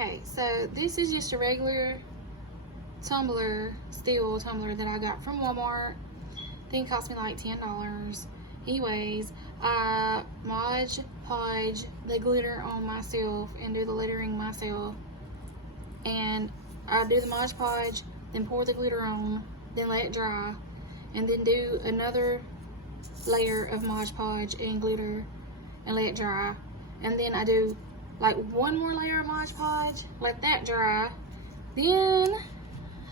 Okay, so this is just a regular tumbler, steel tumbler that I got from Walmart. I think it cost me like $10. Anyways, I Mod Podge the glitter on myself and do the lettering myself. And I do the Mod Podge, then pour the glitter on, then let it dry, and then do another layer of Mod Podge and glitter and let it dry. And then I do like one more layer of Mod Podge, let that dry. Then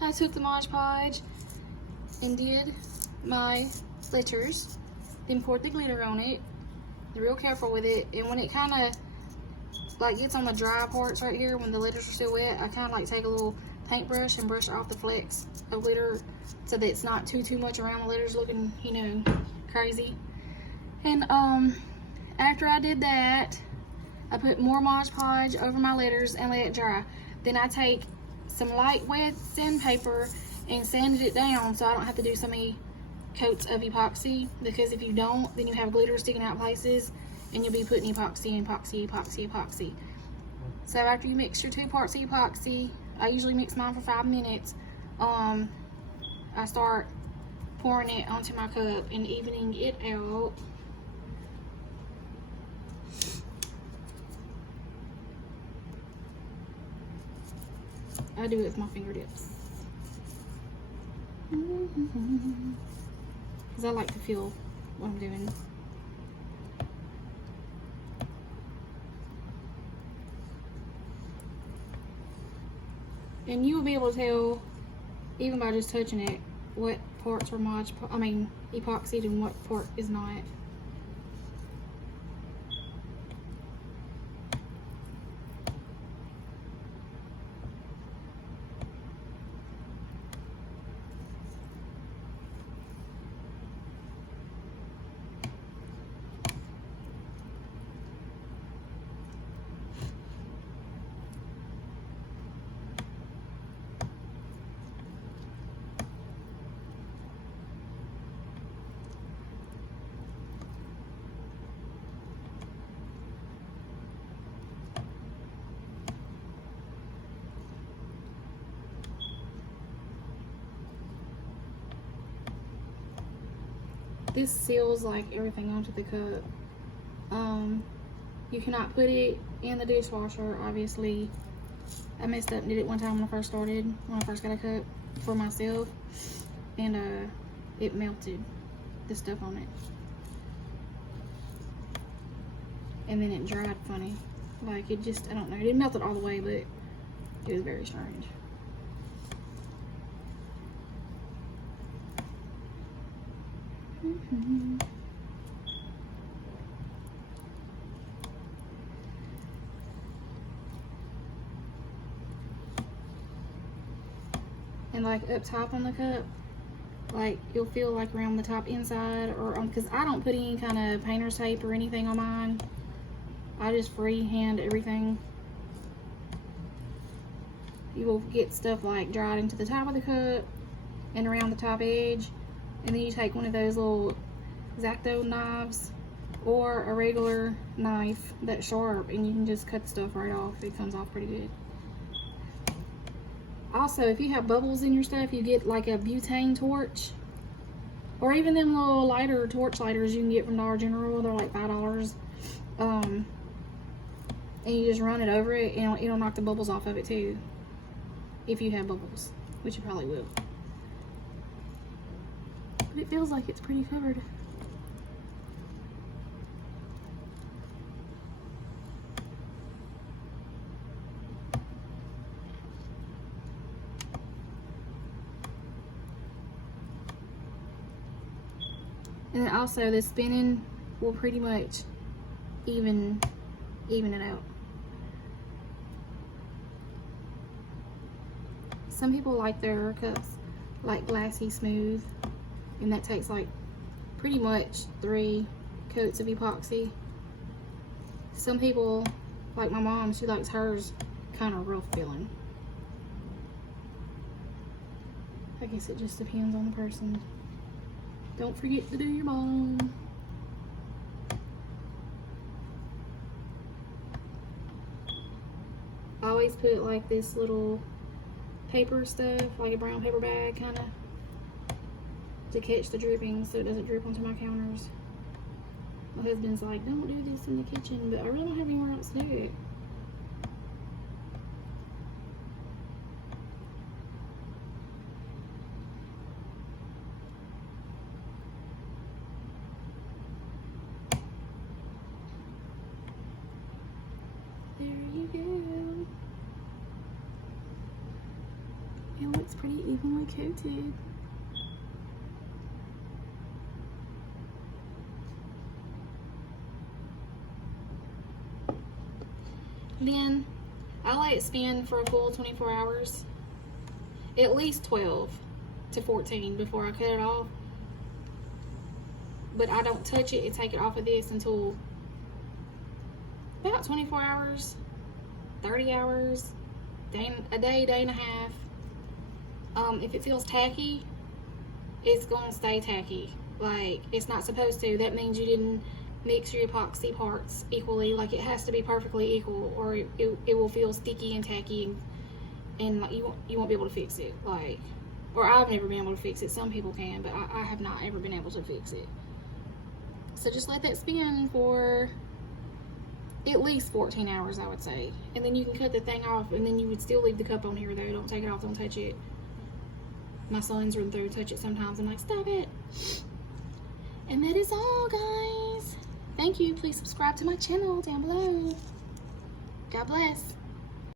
I took the Mod Podge and did my letters, then poured the glitter on it. Be real careful with it, and when it kind of like gets on the dry parts right here, when the letters are still wet, I kind of like take a little paintbrush and brush off the flecks of glitter so that it's not too much around the letters looking, you know, crazy. And after I did that, I put more Mod Podge over my letters and let it dry. Then I take some light wet sandpaper and sanded it down so I don't have to do so many coats of epoxy, because if you don't, then you have glitter sticking out places and you'll be putting epoxy. So after you mix your 2 parts of epoxy, I usually mix mine for 5 minutes, I start pouring it onto my cup and evening it out. I do it with my fingertips. Because I like to feel what I'm doing. And you'll be able to tell, even by just touching it, what parts are epoxied and what part is not. This seals like everything onto the cup. You cannot put it in the dishwasher, obviously. I messed up and did it one time when I first started, when I first got a cup for myself, and it melted the stuff on it. And then it dried funny. Like it just, I don't know, it didn't melt it all the way, but it was very strange. And like up top on the cup, like you'll feel like around the top inside, or because I don't put any kind of painter's tape or anything on mine. I just freehand everything. You will get stuff like dried into the top of the cup and around the top edge, and then you take one of those little X-Acto knives or a regular knife that's sharp, and you can just cut the stuff right off. It comes off pretty good. Also, if you have bubbles in your stuff, you get like a butane torch, or even them little lighter torch lighters you can get from Dollar General. They're like $5. And you just run it over it, and it'll knock the bubbles off of it too, if you have bubbles, which you probably will. But it feels like it's pretty covered. And then also the spinning will pretty much even it out. Some people like their cups like glassy smooth, and that takes like pretty much 3 coats of epoxy. Some people, like my mom, she likes hers kind of rough feeling. I guess it just depends on the person. Don't forget to do your bottom. I always put like this little paper stuff, like a brown paper bag kind of, to catch the dripping so it doesn't drip onto my counters. My husband's like, don't do this in the kitchen, but I really don't have anywhere else to do it. There you go. It looks pretty evenly coated. Then I let it spin for a full 24 hours, at least 12 to 14 before I cut it off. But I don't touch it and take it off of this until about 24 hours, 30 hours, a day and a half. If it feels tacky, it's gonna stay tacky. Like, it's not supposed to. That means you didn't mix your epoxy parts equally. Like, it has to be perfectly equal, or it will feel sticky and tacky, and like, you won't be able to fix it. Like, or I've never been able to fix it. Some people can, but I have not ever been able to fix it. So just let that spin for at least 14 hours, I would say. And then you can cut the thing off, and then you would still leave the cup on here though. Don't take it off, don't touch it. My sons run through, touch it sometimes. I'm like, stop it. And that is all, guys. Thank you. Please subscribe to my channel down below. God bless.